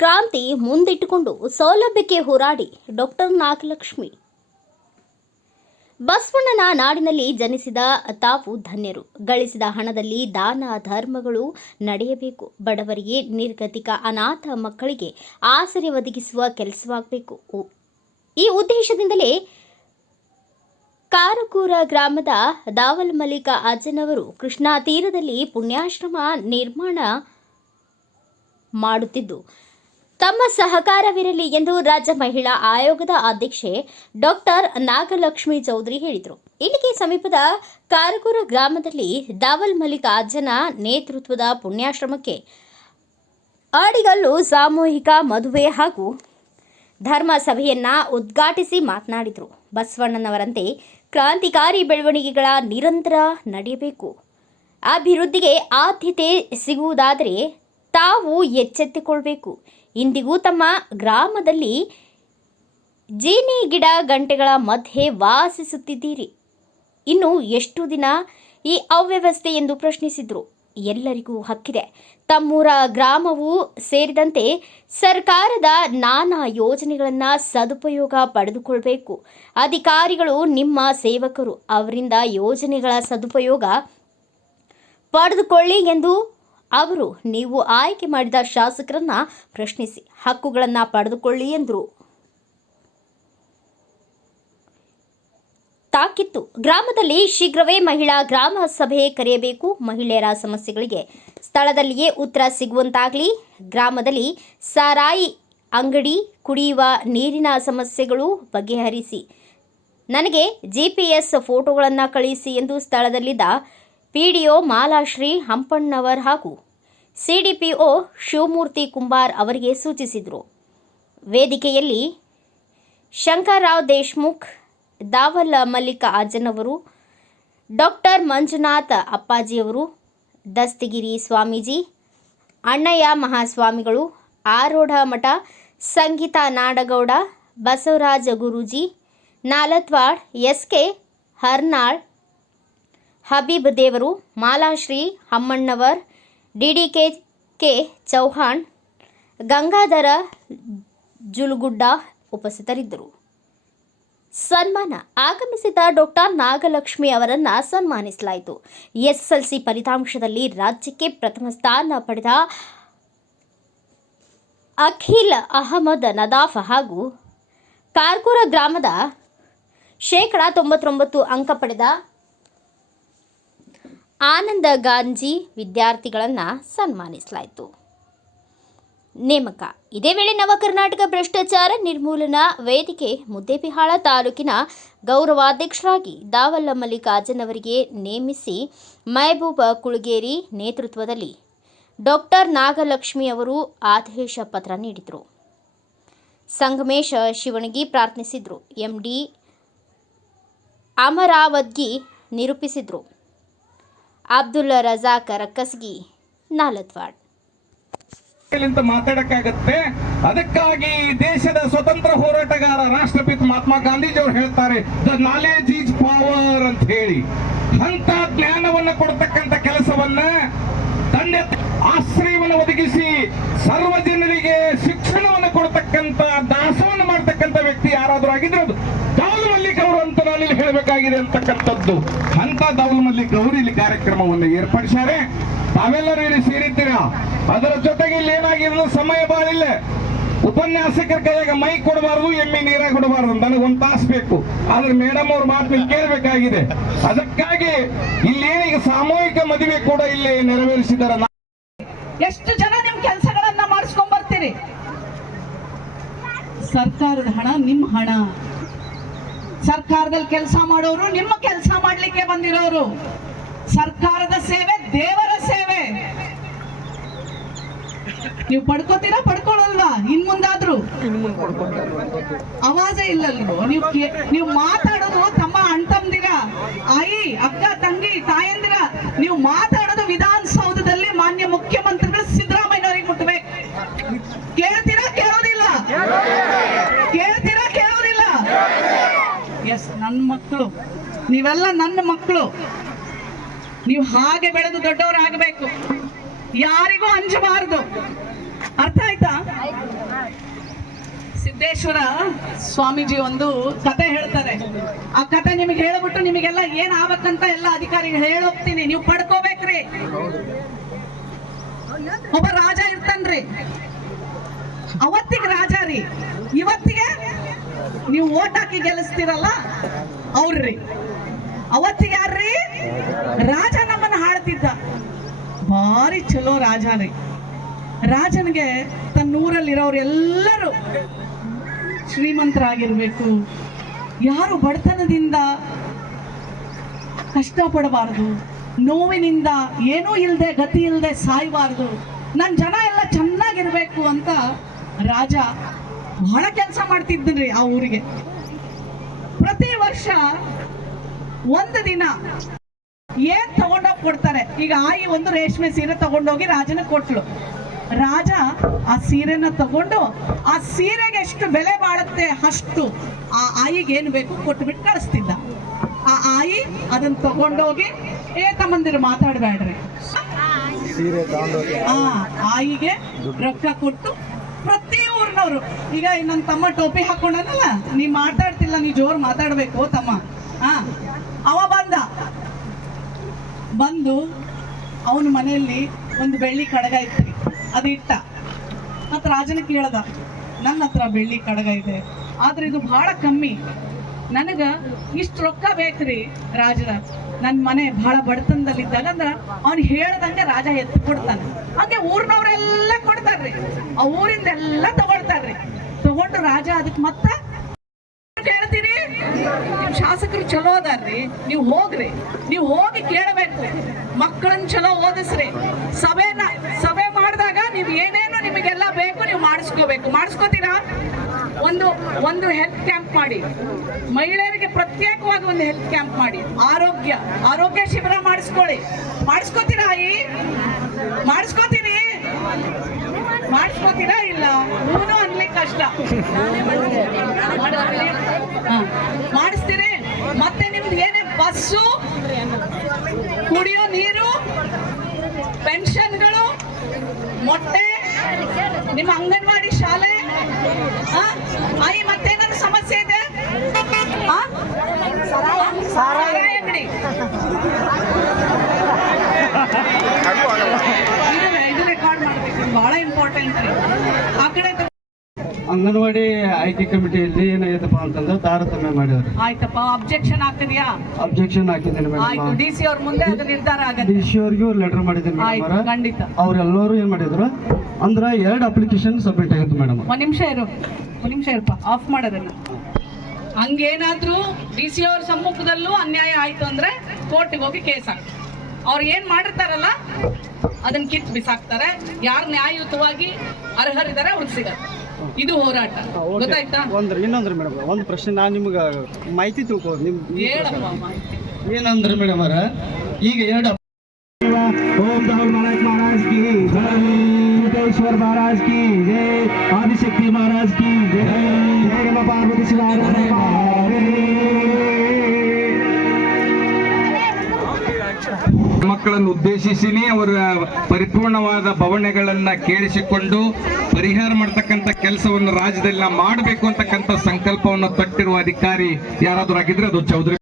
ಕ್ರಾಂತಿ ಮುಂದಿಟ್ಟುಕೊಂಡು ಸೌಲಭ್ಯಕ್ಕೆ ಹೋರಾಡಿ ಡಾಕ್ಟರ್ ನಾಗಲಕ್ಷ್ಮಿ. ಬಸವಣ್ಣನ ನಾಡಿನಲ್ಲಿ ಜನಿಸಿದ ತಾವು ಧನ್ಯರು. ಗಳಿಸಿದ ಹಣದಲ್ಲಿ ದಾನ ಧರ್ಮಗಳು ನಡೆಯಬೇಕು. ಬಡವರಿಗೆ ನಿರ್ಗತಿಕ ಅನಾಥ ಮಕ್ಕಳಿಗೆ ಆಸರೆ ಒದಗಿಸುವ ಕೆಲಸವಾಗಬೇಕು. ಈ ಉದ್ದೇಶದಿಂದಲೇ ಕಾರಕೂರ ಗ್ರಾಮದ ದಾವಲ್ ಮಲ್ಲಿಕ ಅಜ್ಜನವರು ಕೃಷ್ಣಾ ತೀರದಲ್ಲಿ ಪುಣ್ಯಾಶ್ರಮ ನಿರ್ಮಾಣ ಮಾಡುತ್ತಿದ್ದು ತಮ್ಮ ಸಹಕಾರವಿರಲಿ ಎಂದು ರಾಜ್ಯ ಮಹಿಳಾ ಆಯೋಗದ ಅಧ್ಯಕ್ಷೆ ಡಾಕ್ಟರ್ ನಾಗಲಕ್ಷ್ಮಿ ಚೌಧರಿ ಹೇಳಿದರು. ಇಲ್ಲಿಗೆ ಸಮೀಪದ ಕಾರಕೂರ ಗ್ರಾಮದಲ್ಲಿ ದಾವಲ್ ಮಲ್ಲಿಕ ಅಜ್ಜನ ನೇತೃತ್ವದ ಪುಣ್ಯಾಶ್ರಮಕ್ಕೆ ಆಡಿಗಲ್ಲು ಸಾಮೂಹಿಕ ಮದುವೆ ಹಾಗೂ ಧರ್ಮ ಸಭೆಯನ್ನ ಉದ್ಘಾಟಿಸಿ ಮಾತನಾಡಿದರು. ಬಸವಣ್ಣನವರಂತೆ ಕ್ರಾಂತಿಕಾರಿ ಬೆಳವಣಿಗೆಗಳ ನಿರಂತರ ನಡೆಯಬೇಕು. ಅಭಿವೃದ್ಧಿಗೆ ಆದ್ಯತೆ ಸಿಗುವುದಾದರೆ ತಾವು ಎಚ್ಚೆತ್ತುಕೊಳ್ಬೇಕು. ಇಂದಿಗೂ ತಮ್ಮ ಗ್ರಾಮದಲ್ಲಿ ಜೇನಿ ಗಿಡ ಗಂಟೆಗಳ ಮಧ್ಯೆ ವಾಸಿಸುತ್ತಿದ್ದೀರಿ. ಇನ್ನು ಎಷ್ಟು ದಿನ ಈ ಅವ್ಯವಸ್ಥೆ ಎಂದು ಪ್ರಶ್ನಿಸಿದರು. ಎಲ್ಲರಿಗೂ ಹಕ್ಕಿದೆ. ತಮ್ಮೂರ ಗ್ರಾಮವು ಸೇರಿದಂತೆ ಸರ್ಕಾರದ ನಾನಾ ಯೋಜನೆಗಳನ್ನು ಸದುಪಯೋಗ ಪಡೆದುಕೊಳ್ಬೇಕು. ಅಧಿಕಾರಿಗಳು ನಿಮ್ಮ ಸೇವಕರು, ಅವರಿಂದ ಯೋಜನೆಗಳ ಸದುಪಯೋಗ ಪಡೆದುಕೊಳ್ಳಿ ಎಂದು ಅವರು ನೀವು ಆಯ್ಕೆ ಮಾಡಿದ ಶಾಸಕರನ್ನ ಪ್ರಶ್ನಿಸಿ, ಹಕ್ಕುಗಳನ್ನು ಪಡೆದುಕೊಳ್ಳಿ ಎಂದರು. ತಾಕಿತ್ತು. ಗ್ರಾಮದಲ್ಲಿ ಶೀಘ್ರವೇ ಮಹಿಳಾ ಗ್ರಾಮ ಸಭೆ ಕರೆಯಬೇಕು. ಮಹಿಳೆಯರ ಸಮಸ್ಯೆಗಳಿಗೆ ಸ್ಥಳದಲ್ಲಿಯೇ ಉತ್ತರ ಸಿಗುವಂತಾಗಲಿ. ಗ್ರಾಮದಲ್ಲಿ ಸಾರಾಯಿ, ಅಂಗಡಿ, ಕುಡಿಯುವ ನೀರಿನ ಸಮಸ್ಯೆಗಳು ಬಗೆಹರಿಸಿ. ನನಗೆ ಜಿ ಪಿ ಎಸ್ ಫೋಟೋಗಳನ್ನು ಕಳುಹಿಸಿ ಎಂದು ಸ್ಥಳದಲ್ಲಿದ್ದ P D O Malashri Hampannavar ಹಾಗೂ C D P O Shivamurthy Kumbar ಅವರಿಗೆ ಸೂಚಿಸಿದರು. ವೇದಿಕೆಯಲ್ಲಿ ಶಂಕರ್ರಾವ್ ದೇಶ್ಮುಖ್, ದಾವಲ್ ಮಲ್ಲಿಕ ಅಜ್ಜನವರು ಡಾಕ್ಟರ್ ಮಂಜುನಾಥ ಅಪ್ಪಾಜಿಯವರು ದಸ್ತಗಿರಿ ಸ್ವಾಮೀಜಿ, ಅಣ್ಣಯ್ಯ ಮಹಾಸ್ವಾಮಿಗಳು, ಆರೋಢ ಮಠ ಸಂಗೀತ ನಾಡಗೌಡ ಬಸವರಾಜ ಗುರೂಜಿ, ನಾಲತ್ವಾಡ್ ಎಸ್ ಕೆ ಹರ್ನಾಳ್ ಹಬೀಬ್ ದೇವರು Malashri Ammannavar D D K K Chauhan, Gangadhara Julugudda ಉಪಸ್ಥಿತರಿದ್ದರು. ಸನ್ಮಾನ ಆಗಮಿಸಿದ ಡಾಕ್ಟರ್ ನಾಗಲಕ್ಷ್ಮಿ ಅವರನ್ನು ಸನ್ಮಾನಿಸಲಾಯಿತು. ಎಸ್ಎಸ್ಎಲ್ಸಿ ಫಲಿತಾಂಶದಲ್ಲಿ ರಾಜ್ಯಕ್ಕೆ ಪ್ರಥಮ ಸ್ಥಾನ ಪಡೆದ ಅಖಿಲ್ ಅಹಮದ್ ನದಾಫ್ ಹಾಗೂ ಕಾರ್ಕೂರ ಗ್ರಾಮದ ಶೇಕಡ ತೊಂಬತ್ತೊಂಬತ್ತು ಅಂಕ ಪಡೆದ ಆನಂದ ಗಾಂಜಿ ವಿದ್ಯಾರ್ಥಿಗಳನ್ನು ಸನ್ಮಾನಿಸಲಾಯಿತು. ನೇಮಕ. ಇದೇ ವೇಳೆ ನವ ಕರ್ನಾಟಕ ಭ್ರಷ್ಟಾಚಾರ ನಿರ್ಮೂಲನಾ ವೇದಿಕೆ ಮುದ್ದೇಬಿಹಾಳ ತಾಲೂಕಿನ ಗೌರವಾಧ್ಯಕ್ಷರಾಗಿ ದಾವಲ್ಲ ಮಲ್ಲಿಕಾರ್ಜುನ್ ಅವರಿಗೆ ನೇಮಿಸಿ ಮಹಬೂಬ ಕುಳಗೇರಿ ನೇತೃತ್ವದಲ್ಲಿ ಡಾಕ್ಟರ್ ನಾಗಲಕ್ಷ್ಮಿ ಅವರು ಆದೇಶ ಪತ್ರ ನೀಡಿದರು. ಸಂಗಮೇಶ ಶಿವಣಗಿ ಪ್ರಾರ್ಥಿಸಿದರು. ಎಂ. ಡಿ. ನಿರೂಪಿಸಿದರು. ಅಬ್ದುಲ್ ರಜಾಕ್ ರಕ್ಕಸ್ಗಿ, ನಾಲತ್ವಾಡ್. ಮಾತಾಡಕ್ಕಾಗತ್ತೆ. ಅದಕ್ಕಾಗಿ ದೇಶದ ಸ್ವತಂತ್ರ ಹೋರಾಟಗಾರ ರಾಷ್ಟ್ರಪಿತ ಮಹಾತ್ಮ ಗಾಂಧೀಜಿ ಅವರು ಹೇಳ್ತಾರೆ ದ ನಾಲೆಜ್ ಈಸ್ ಪವರ್ ಅಂತ ಹೇಳಿ. ಅಂತ ಜ್ಞಾನವನ್ನು ಕೊಡ್ತಕ್ಕಂಥ ಕೆಲಸವನ್ನ ತನ್ನ ಆಶ್ರಯವನ್ನು ಒದಗಿಸಿ ಸರ್ವ ಜನರಿಗೆ ಶಿಕ್ಷಣವನ್ನು ವ್ಯಕ್ತಿ ಯಾರಾದ್ರೂ ಆಗಿದ್ರೆ ಅದು ದಾವಲ್ ಮಲ್ಲಿಕ್ ಅವರು ಅಂತ ನಾನು ಇಲ್ಲಿ ಹೇಳಬೇಕಾಗಿದೆ ಅಂತಕ್ಕಂಥದ್ದು. ಅಂತ ದೌಲ್ ಮಲ್ಲಿಕ್ ಅವರು ಇಲ್ಲಿ ಕಾರ್ಯಕ್ರಮವನ್ನು ಏರ್ಪಡಿಸ್ಯಾರೆ. ತಾವೆಲ್ಲರೂ ಇಲ್ಲಿ ಸೇರಿದ್ದೀರಾ? ಅದರ ಜೊತೆಗೆ ಇಲ್ಲಿ ಏನಾಗಿರೋದು ಸಮಯ ಬಾಳಿಲ್ಲ. ಉಪನ್ಯಾಸಕರ ಕೈಯಾಗ ಮೈ ಕೊಡಬಾರದು, ಎಮ್ಮೆ ನೀರಾಗ ಕೊಡಬಾರದು ನನಗೆ ಒಂದು ತಾಸು ಬೇಕು. ಆದ್ರೆ ಮೇಡಮ್ ಅವ್ರ ಮಾತು ಕೇಳಬೇಕಾಗಿದೆ. ಅದಕ್ಕಾಗಿ ಇಲ್ಲೇನೀಗ ಸಾಮೂಹಿಕ ಮದುವೆ ಕೂಡ ಇಲ್ಲಿ ನೆರವೇರಿಸಿದ್ದಾರೆ. ಎಷ್ಟು ಜನ ನಿಮ್ ಕೆಲಸಗಳನ್ನ ಮಾಡಿಸ್ಕೊಂಡ್ ಬರ್ತೀರಿ? ಸರ್ಕಾರದ ಹಣ ನಿಮ್ಮ ಹಣ. ಸರ್ಕಾರದಲ್ಲಿ ಕೆಲಸ ಮಾಡೋರು ನಿಮ್ಮ ಕೆಲಸ ಮಾಡ್ಲಿಕ್ಕೆ ಬಂದಿರೋರು. ಸರ್ಕಾರದ ಸೇವೆ ದೇವರ ಸೇವೆ. ನೀವು ಪಡ್ಕೋತೀರಾ? ಪಡ್ಕೊಳಲ್ವಾ? ಇನ್ ಮುಂದಾದ್ರು. ಅವಾಜೇ ಇಲ್ಲಲ್ವೋ? ನೀವು ನೀವು ಮಾತಾಡೋದು ತಮ್ಮ ಅಣ್ತಂದಿರ ಆಯಿ ಮಕ್ಕಳು, ನೀವೆಲ್ಲ ನನ್ನ ಮಕ್ಕಳು. ನೀವು ಹಾಗೆ ಬೆಳೆದು ದೊಡ್ಡವರಾಗಬೇಕು. ಯಾರಿಗೂ ಅಂಜಬಾರದು. ಅರ್ಥ ಆಯ್ತಾ? ಸಿದ್ದೇಶ್ವರ ಸ್ವಾಮೀಜಿ ಒಂದು ಕತೆ ಹೇಳ್ತಾರೆ. ಆ ಕತೆ ನಿಮಗೆ ಹೇಳ್ಬಿಟ್ಟು ನಿಮಗೆಲ್ಲ ಏನ್ ಆಗ್ಬೇಕಂತ ಎಲ್ಲ ಅಧಿಕಾರಿಗಳು ಹೇಳೋಗ್ತೀನಿ. ನೀವು ಪಡ್ಕೋಬೇಕ್ರಿ. ಒಬ್ಬ ರಾಜ ಇರ್ತಾನ್ರಿ. ಅವತ್ತಿಗೆ ರಾಜ ರೀ. ಇವತ್ತಿಗೆ ನೀವು ಓಟ್ ಹಾಕಿ ಗೆಲ್ಲಿಸ್ತೀರಲ್ಲ? ಅವ್ರಿ ಅವತ್ತಿಗೆ ಯಾರ್ರಿ? ರಾಜ ನಮ್ಮನ್ನ ಹಾಳ್ತಿದ್ದ ಭಾರಿ ಚಲೋ ರಾಜ ರೀ ರಾಜನಿಗೆ ತನ್ನ ಊರಲ್ಲಿರೋರು ಎಲ್ಲರೂ ಶ್ರೀಮಂತರಾಗಿರ್ಬೇಕು. ಯಾರು ಬಡತನದಿಂದ ಕಷ್ಟಪಡಬಾರದು. ನೋವಿನಿಂದ ಏನೂ ಇಲ್ಲದೆ ಗತಿ ಇಲ್ಲದೆ ಸಾಯಬಾರ್ದು. ನನ್ನ ಜನ ಎಲ್ಲ ಚೆನ್ನಾಗಿರ್ಬೇಕು ಅಂತ ರಾಜ ಬಹಳ ಕೆಲಸ ಮಾಡ್ತಿದ್ದನ್ರಿ ಆ ಊರಿಗೆ. ಪ್ರತಿ ವರ್ಷ ಒಂದು ದಿನ ಏನ್ ತಗೊಂಡೋಗಿ ಕೊಡ್ತಾರೆ? ಈಗ ಆಯಿ ಒಂದು ರೇಷ್ಮೆ ಸೀರೆ ತಗೊಂಡೋಗಿ ರಾಜನ ಕೊಟ್ಲು. ರಾಜ ಆ ಸೀರೆನ ತಗೊಂಡು ಆ ಸೀರೆಗೆ ಎಷ್ಟು ಬೆಲೆ ಬಾಳುತ್ತೆ ಅಷ್ಟು ಆ ಆಯಿಗೆ ಏನು ಬೇಕು ಕೊಟ್ಬಿಟ್ಟು ಕಳಿಸ್ತಿದ್ದ. ಆ ಆಯಿ ಅದನ್ನ ತಗೊಂಡೋಗಿ ಏ ತಮ್ಮಂದಿರು ಮಾತಾಡಬೇಡ್ರಿ ಆ ಆಯಿಗೆ ರೊಕ್ಕ ಕೊಟ್ಟು ಪ್ರತಿ ಊರಿನವರು ಈಗ ನನ್ನ ತಮ್ಮ ಟೋಪಿ ಹಾಕೊಂಡನಲ್ಲ, ನೀ ಮಾತಾಡ್ತಿಲ್ಲ, ನೀ ಜೋರ್ ಮಾತಾಡ್ಬೇಕು ತಮ್ಮ. ಹಾ ಅವ ಬಂದ. ಬಂದು ಅವನ ಮನೆಯಲ್ಲಿ ಒಂದು ಬೆಳ್ಳಿ ಕಡಗ ಇತ್ತು. ಅದು ಇಟ್ಟ. ಮತ್ತು ರಾಜನ ಕೇಳ್ದ ನನ್ನ ಹತ್ರ ಬೆಳ್ಳಿ ಕಡಗ ಇದೆ. ಆದ್ರೆ ಇದು ಬಹಳ ಕಮ್ಮಿ. ನನಗ ಇಷ್ಟು ರೊಕ್ಕ ಬೇಕ್ರಿ ರಾಜರ. ನನ್ನ ಮನೆ ಬಹಳ ಬಡತನದಲ್ಲಿದ್ದಾಗ ಅಂದ್ರ ಅವ್ನು ಹೇಳ್ದಂಗೆ ರಾಜ ಎತ್ತು ಕೊಡ್ತಾನೆ. ಹಂಗೆ ಊರ್ನವ್ರೆಲ್ಲ ಕೊಡ್ತಾರ್ರಿ. ಆ ಊರಿಂದ ಎಲ್ಲ ತಗೊಳ್ತಾರ್ರಿ. ತಗೊಂಡು ರಾಜ ಅದಕ್ಕೆ ಮತ್ತ ಕೇಳ್ತೀರಿ ನಿಮ್ ಶಾಸಕರು ಚಲೋ ಅದಾರ್ರಿ. ನೀವು ಹೋಗ್ರಿ. ನೀವು ಹೋಗಿ ಕೇಳಬೇಕು. ಮಕ್ಕಳನ್ನ ಚಲೋ ಓದಿಸ್ರಿ. ಸಭೆನ ಸಭೆ ಮಾಡಿದಾಗ ನೀವು ಏನೇನು ನಿಮಗೆಲ್ಲ ಬೇಕು ನೀವು ಮಾಡಿಸ್ಕೋಬೇಕು ಮಾಡಿಸ್ಕೋತೀರಾ ಒಂದು ಹೆಲ್ತ್ ಕ್ಯಾಂಪ್ ಮಾಡಿ. ಮಹಿಳೆಯರಿಗೆ ಪ್ರತ್ಯೇಕವಾಗಿ ಒಂದು ಹೆಲ್ತ್ ಕ್ಯಾಂಪ್ ಮಾಡಿ. ಆರೋಗ್ಯ ಆರೋಗ್ಯ ಶಿಬಿರ ಮಾಡಿಸ್ಕೊಳ್ಳಿ. ಮಾಡಿಸ್ಕೋತೀರಾ ಈ ಮಾಡಿಸ್ಕೋತೀನಿ. ಮಾಡಿಸ್ಕೋತೀರಾ ಇಲ್ಲ? ಹೂನು ಅನ್ಲಿಕ್ಕೆ ಕಷ್ಟ. ಮಾಡಿಸ್ತೀರಿ. ಮತ್ತೆ ನಿಮ್ದು ಏನೇ ಬಸ್ಸು, ಕುಡಿಯೋ ನೀರು, ಪೆನ್ಷನ್ಗಳು, ಮೊಟ್ಟೆ ನಿಮ್ಮ ಅಂಗನವಾಡಿ ಶಾಲೆ? ಆ? ಆಯಿ ಮತ್ತೇನಾದ್ರು ಸಮಸ್ಯೆ ಇದೆ? ಅಂಗಡಿ. ಇದು ರೆಕಾರ್ಡ್ ಮಾಡ್ಬೇಕು. ಬಹಳ ಇಂಪಾರ್ಟೆಂಟ್ ಆ ಕಡೆ ಅಂಗನವಾಡಿ ಆಯ್ಕೆ ಕಮಿಟಿಯಲ್ಲಿ ಏನಾಯ್ತಪ್ಪ ಅಂತಂದ್ರೆ ತಾರತಮ್ಯ ಮಾಡಿದ್ರು ಆಯ್ತಪ್ಪ ಅಬ್ಜೆಕ್ಷನ್ ಆಗ್ತದ್ಯಾ? ಅಬ್ಜೆಕ್ಷನ್ ಹಾಕಿದ್ದೀನಿ ಆಯ್ತು ಮೇಡಮ್ ಡಿ ಸಿ ಅವ್ರ ಮುಂದೆ ಅದು ನಿರ್ಧಾರ ಡಿ ಆಗತ್ತೆ ಸಿ ಅವ್ರಿಗೂ ಲೆಟರ್ ಮಾಡಿದ್ದೀನಿ ಆಯ್ತು ಮೇಡಮ್ ಖಂಡಿತ. ಅವರೆಲ್ಲರೂ ಏನ್ ಮಾಡಿದ್ರು? ಅಂದ್ರೆ ಎರಡು ಅಪ್ಲಿಕೇಶನ್ ಸಬ್ಮಿಟ್ ಆಗಿತ್ತು ಮೇಡಮ್. ಒಂದ್ ನಿಮಿಷ ಇರು ಒಂದ್ ನಿಮಿಷ ಇರಪ್ಪ ಆಫ್ ಮಾಡೋದನ್ನ. ಹಂಗೇನಾದ್ರೂ ಡಿ ಸಿ ಅವ್ರ ಸಮ್ಮುಖದಲ್ಲೂ ಅನ್ಯಾಯ ಆಯ್ತು ಅಂದ್ರೆ ಕೋರ್ಟಿಗೆ ಹೋಗಿ ಕೇಸ್ ಹಾಕ್ತಾರೆ ಅವ್ರು ಏನ್ ಮಾಡಿರ್ತಾರಲ್ಲ ಅದನ್ನ ಕಿತ್ ಬಿಸಾಕ್ತಾರೆ. ಯಾರು ನ್ಯಾಯಯುತವಾಗಿ ಅರ್ಹರಿದ್ದಾರೆ ಅವ್ರಿಗೆ ಸಿಗತ್ತೆ. ಇದು ಹೋರಾಟ. ಗೊತ್ತಾಯ್ತಾ? ಒಂದ್ರ ಇನ್ನೊಂದ್ರ ಮೇಡಮ್. ಒಂದು ಪ್ರಶ್ನೆ ನಾನು ನಿಮ್ಗ ಮಾಹಿತಿ ತಿಳ್ಕೋದು ನಿಮ್ ಏನಂದ್ರ ಮೇಡಮ್ ಅವರ? ಈಗ ಎರಡ ಓಂ ರಾಹುಲ್ ಮಹಾರಾಜ್ ಮಹಾರಾಜ್ ಕಿ ಜೈ. ಯುಟೇಶ್ವರ್ ಮಹಾರಾಜ್ ಕಿ ಜೈ. ಆದಿಶಕ್ತಿ ಮಹಾರಾಜ್ ಕಿ ಜೈ. ಜೈ ಪಾರ್ವತಿ ಶಿವಾರಾಯಣ ಸಮಾವೇಶವನ್ನು ಉದ್ದೇಶಿಸಿನೇ ಅವರ ಪರಿಪೂರ್ಣವಾದ ಭಾವನೆಗಳನ್ನು ಕೇಳಿಸಿಕೊಂಡು ಪರಿಹಾರ ಮಾಡ್ತಕ್ಕಂಥ ಕೆಲಸವನ್ನು ರಾಜ್ಯದಲ್ಲಿ ಮಾಡಬೇಕು ಅಂತಕ್ಕಂಥ ಸಂಕಲ್ಪವನ್ನು ತಟ್ಟಿರುವ ಅಧಿಕಾರಿ ಯಾರಾದರೂ ಆಗಿದ್ರೆ ಅದು ಚೌಧರಿ